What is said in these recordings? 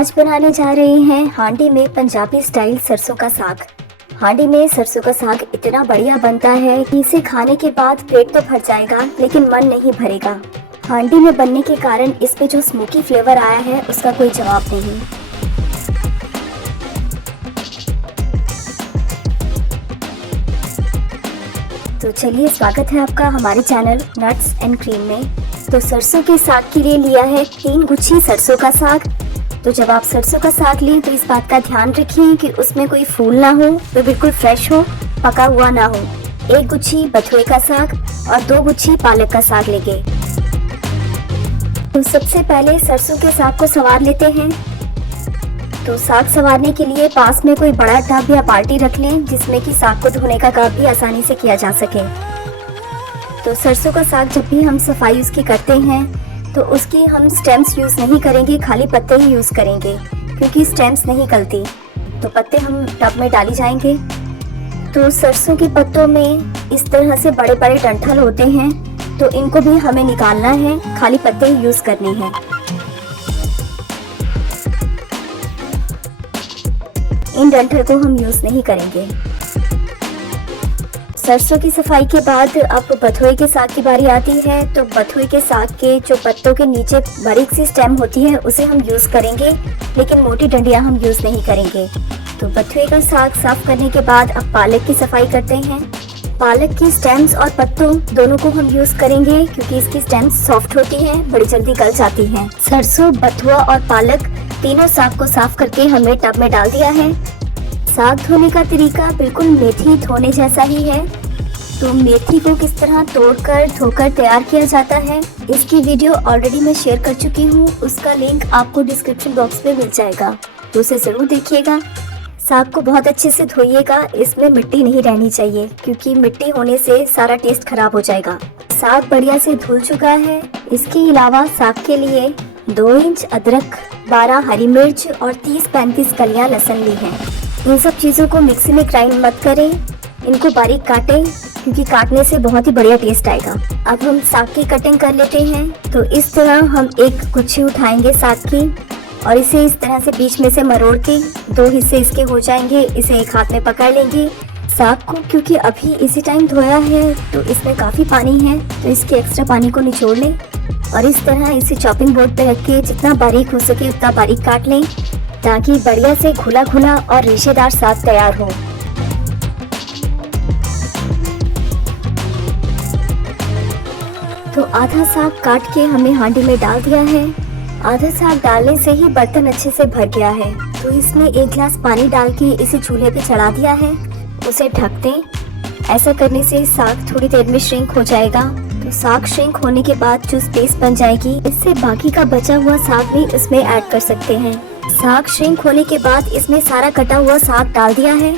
आज बनाने जा रहे हैं हांडी में पंजाबी स्टाइल सरसों का साग। हांडी में सरसों का साग इतना बढ़िया बनता है कि इसे खाने के बाद पेट तो भर जाएगा लेकिन मन नहीं भरेगा। हांडी में बनने के कारण इसमें जो स्मोकी फ्लेवर आया है उसका कोई जवाब नहीं। तो चलिए, स्वागत है आपका हमारे चैनल नट्स एंड क्रीम में। तो सरसों के साग के लिए लिया है 3 गुच्छी सरसों का साग। तो जब आप सरसों का साग लें तो इस बात का ध्यान रखिए कि उसमें कोई फूल ना हो, वो बिल्कुल फ्रेश हो, पका हुआ ना हो। 1 गुच्छी बथुए का साग और 2 गुच्छी पालक का साग लेंगे। तो सबसे पहले सरसों के साग को संवार लेते हैं। तो साग संवारने के लिए पास में कोई बड़ा टब या बाल्टी रख लें जिसमें कि साग को धोने का काम भी आसानी से किया जा सके। तो सरसों का साग जब भी हम सफाई उसकी करते हैं तो उसकी हम स्टेम्स यूज़ नहीं करेंगे, खाली पत्ते ही यूज़ करेंगे क्योंकि स्टेम्स नहीं गलती। तो पत्ते हम टब में डाली जाएंगे। तो सरसों के पत्तों में इस तरह से बड़े बड़े डंठल होते हैं, तो इनको भी हमें निकालना है, खाली पत्ते ही यूज़ करने हैं। इन डंठल को हम यूज़ नहीं करेंगे। सरसों की सफाई के बाद अब बथुए के साग की बारी आती है। तो बथुए के साग के जो पत्तों के नीचे बारीक सी स्टेम होती है उसे हम यूज़ करेंगे, लेकिन मोटी डंडियां हम यूज़ नहीं करेंगे। तो बथुए का साग साफ करने के बाद अब पालक की सफाई करते हैं। पालक की स्टेम्स और पत्तों दोनों को हम यूज़ करेंगे क्योंकि इसकी स्टेम्स सॉफ्ट होती हैं, बड़ी जल्दी गल जाती हैं। सरसों, बथुआ और पालक तीनों साग को साफ करके हमने टब में डाल दिया है। साग धोने का तरीका बिल्कुल मेथी धोने जैसा ही है। तो मेथी को किस तरह तोड़कर धोकर तैयार किया जाता है इसकी वीडियो ऑलरेडी मैं शेयर कर चुकी हूँ, उसका लिंक आपको डिस्क्रिप्शन बॉक्स में मिल जाएगा, तो उसे ज़रूर देखिएगा। साग को बहुत अच्छे से धोइएगा, इसमें मिट्टी नहीं रहनी चाहिए क्योंकि मिट्टी होने से सारा टेस्ट खराब हो जाएगा। साग बढ़िया से धुल चुका है। इसके अलावा साग के लिए 2 इंच अदरक, 12 हरी मिर्च और 30-35 कलियाँ लहसुन ली हैं। इन सब चीज़ों को मिक्सी में ग्राइंड मत करें, इनको बारीक काटें क्योंकि काटने से बहुत ही बढ़िया टेस्ट आएगा। अब हम साग की कटिंग कर लेते हैं। तो इस तरह हम एक गुच्छी उठाएंगे साग की और इसे इस तरह से बीच में से मरोड़ के 2 हिस्से इसके हो जाएंगे। इसे एक हाथ में पकड़ लेंगे। साग को क्योंकि अभी इसी टाइम धोया है तो इसमें काफ़ी पानी है, तो इसके एक्स्ट्रा पानी को निचोड़ लें और इस तरह इसे चॉपिंग बोर्ड पे रख के जितना बारीक हो सके उतना बारीक काट लें ताकि बढ़िया से घुला घुला और रेशेदार साग तैयार हो। तो आधा साग काट के हमने हांडी में डाल दिया है। आधा साग डालने से ही बर्तन अच्छे से भर गया है। तो इसमें 1 गिलास पानी डाल के इसे चूल्हे पे चढ़ा दिया है। उसे ढक दें। ऐसा करने से साग थोड़ी देर में श्रिंक हो जाएगा। तो साग श्रिंक होने के बाद जो स्पेस बन जाएगी, इससे बाकी का बचा हुआ साग भी इसमें ऐड कर सकते हैं। साग श्रिंक होने के बाद इसमें सारा कटा हुआ साग डाल दिया है।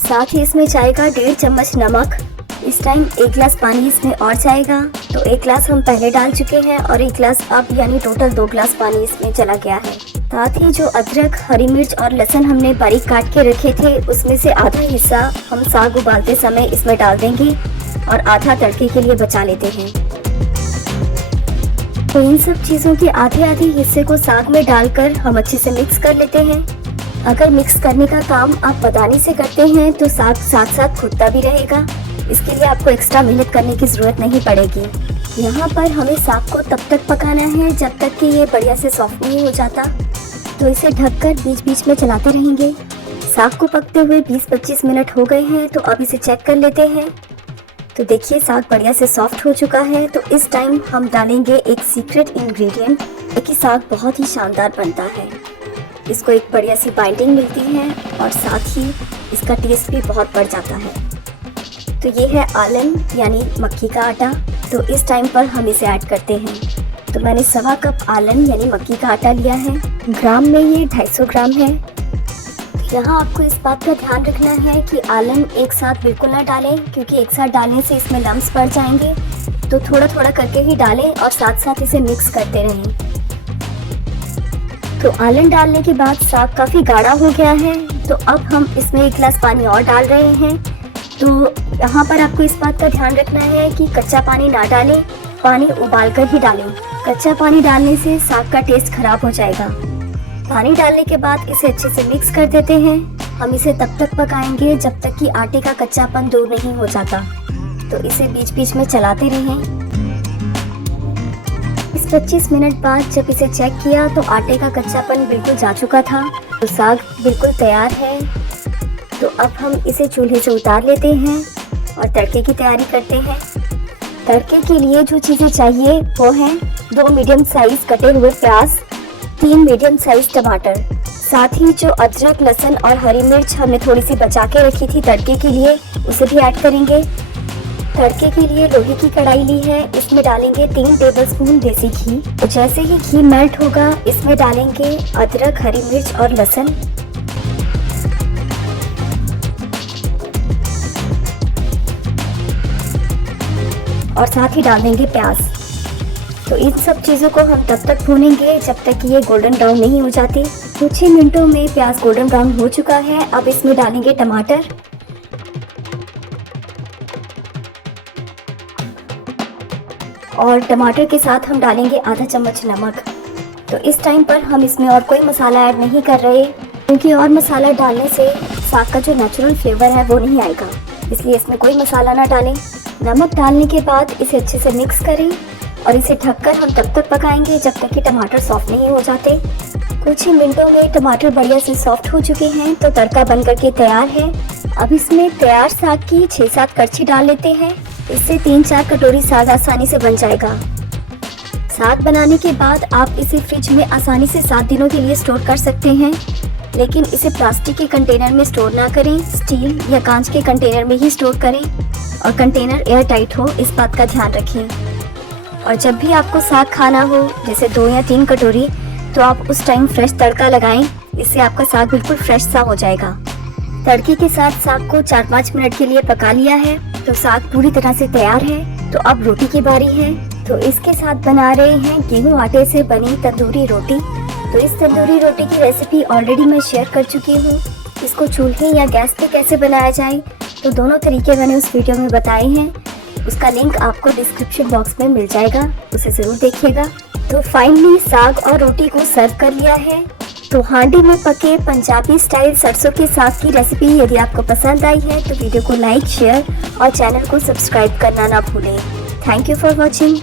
साथ ही इसमें जाएगा 1.5 चम्मच नमक। इस टाइम 1 गिलास पानी इसमें और जाएगा। तो 1 गिलास हम पहले डाल चुके हैं और 1 गिलास अब, यानी टोटल 2 गिलास पानी इसमें चला गया है। साथ ही जो अदरक, हरी मिर्च और लहसुन हमने बारीक काट के रखे थे उसमें से आधा हिस्सा हम साग उबालते समय इसमें डाल देंगे और आधा तड़के के लिए बचा लेते हैं। तो इन सब चीज़ों के आधे हिस्से को साग में डालकर हम अच्छे से मिक्स कर लेते हैं। अगर मिक्स करने का काम आप बदानी से करते हैं तो साग साथ साथ घुटता भी रहेगा। इसके लिए आपको एक्स्ट्रा मेहनत करने की ज़रूरत नहीं पड़ेगी। यहाँ पर हमें साग को तब तक पकाना है जब तक कि ये बढ़िया से सॉफ्ट नहीं हो जाता। तो इसे ढककर बीच बीच में चलाते रहेंगे। साग को पकते हुए 20-25 मिनट हो गए हैं। तो अब इसे चेक कर लेते हैं। तो देखिए, साग बढ़िया से सॉफ्ट हो चुका है। तो इस टाइम हम डालेंगे एक सीक्रेट इंग्रेडिएंट, कि साग बहुत ही शानदार बनता है। इसको एक बढ़िया सी बाइंडिंग मिलती है और साथ ही इसका टेस्ट भी बहुत बढ़ जाता है। तो ये है आलन यानी मक्की का आटा। तो इस टाइम पर हम इसे ऐड करते हैं। तो मैंने 1.25 कप आलन यानी मक्की का आटा लिया है। ग्राम में ये 250 ग्राम है। यहाँ आपको इस बात का ध्यान रखना है कि आलन एक साथ बिल्कुल ना डालें क्योंकि एक साथ डालने से इसमें लम्स पड़ जाएंगे। तो थोड़ा थोड़ा करके ही डालें और साथ साथ इसे मिक्स करते रहें। तो आलन डालने के बाद साग काफ़ी गाढ़ा हो गया है। तो अब हम इसमें 1 गिलास पानी और डाल रहे हैं। तो यहाँ पर आपको इस बात का ध्यान रखना है कि कच्चा पानी ना डालें, पानी उबाल कर ही डालें। कच्चा पानी डालने से साग का टेस्ट खराब हो जाएगा। पानी डालने के बाद इसे अच्छे से मिक्स कर देते हैं। हम इसे तब तक पकाएंगे जब तक कि आटे का कच्चापन दूर नहीं हो जाता, तो इसे बीच बीच में चलाते रहें। इस 25 मिनट बाद जब इसे चेक किया तो आटे का कच्चापन बिल्कुल जा चुका था, तो साग बिल्कुल तैयार है। तो अब हम इसे चूल्हे से उतार लेते हैं और तड़के की तैयारी करते हैं। तड़के के लिए जो चीज़ें चाहिए वो हैं 2 मीडियम साइज कटे हुए प्याज, 3 मीडियम साइज टमाटर, साथ ही जो अदरक, लहसुन और हरी मिर्च हमने थोड़ी सी बचा के रखी थी तड़के के लिए, उसे भी ऐड करेंगे। तड़के के लिए लोहे की कढ़ाई ली है, इसमें डालेंगे 3 टेबलस्पून देसी घी। तो जैसे ही घी मेल्ट होगा इसमें डालेंगे अदरक, हरी मिर्च और लहसुन। और साथ ही डाल देंगे प्याज। तो इन सब चीज़ों को हम तब तक भूनेंगे जब तक कि ये गोल्डन ब्राउन नहीं हो जाती। कुछ ही मिनटों में प्याज गोल्डन ब्राउन हो चुका है। अब इसमें डालेंगे टमाटर और टमाटर के साथ हम डालेंगे आधा चम्मच नमक। तो इस टाइम पर हम इसमें और कोई मसाला ऐड नहीं कर रहे, क्योंकि और मसाला डालने से साग का जो नेचुरल फ्लेवर है वो नहीं आएगा, इसलिए इसमें कोई मसाला ना डालें। नमक डालने के बाद इसे अच्छे से मिक्स करें और इसे ढककर हम तब तक पकाएंगे जब तक कि टमाटर सॉफ्ट नहीं हो जाते। कुछ ही मिनटों में टमाटर बढ़िया से सॉफ्ट हो चुके हैं, तो तड़का बन करके तैयार है। अब इसमें तैयार साग की 6-7 कड़छी डाल लेते हैं। इससे 3-4 कटोरी साग आसानी से बन जाएगा। साग बनाने के बाद आप इसे फ्रिज में आसानी से 7 दिनों के लिए स्टोर कर सकते हैं, लेकिन इसे प्लास्टिक के कंटेनर में स्टोर ना करें, स्टील या कांच के कंटेनर में ही स्टोर करें और कंटेनर एयर टाइट हो, इस बात का ध्यान रखें। और जब भी आपको साग खाना हो, जैसे 2 या 3 कटोरी, तो आप उस टाइम फ्रेश तड़का लगाएं, इससे आपका साग बिल्कुल फ्रेश सा हो जाएगा। तड़के के साथ साग को 4-5 मिनट के लिए पका लिया है, तो साग पूरी तरह से तैयार है। तो अब रोटी की बारी है। तो इसके साथ बना रहे हैं गेहूं आटे से बनी तंदूरी रोटी। तो इस तंदूरी रोटी की रेसिपी ऑलरेडी मैं शेयर कर चुकी हूँ। इसको चूल्हे या गैस पे कैसे बनाया जाए, तो दोनों तरीके मैंने उस वीडियो में बताए हैं। उसका लिंक आपको डिस्क्रिप्शन बॉक्स में मिल जाएगा, उसे ज़रूर देखिएगा। तो फाइनली साग और रोटी को सर्व कर लिया है। तो हांडी में पके पंजाबी स्टाइल सरसों के साग की रेसिपी यदि आपको पसंद आई है तो वीडियो को लाइक, शेयर और चैनल को सब्सक्राइब करना ना भूलें। Thank you for watching.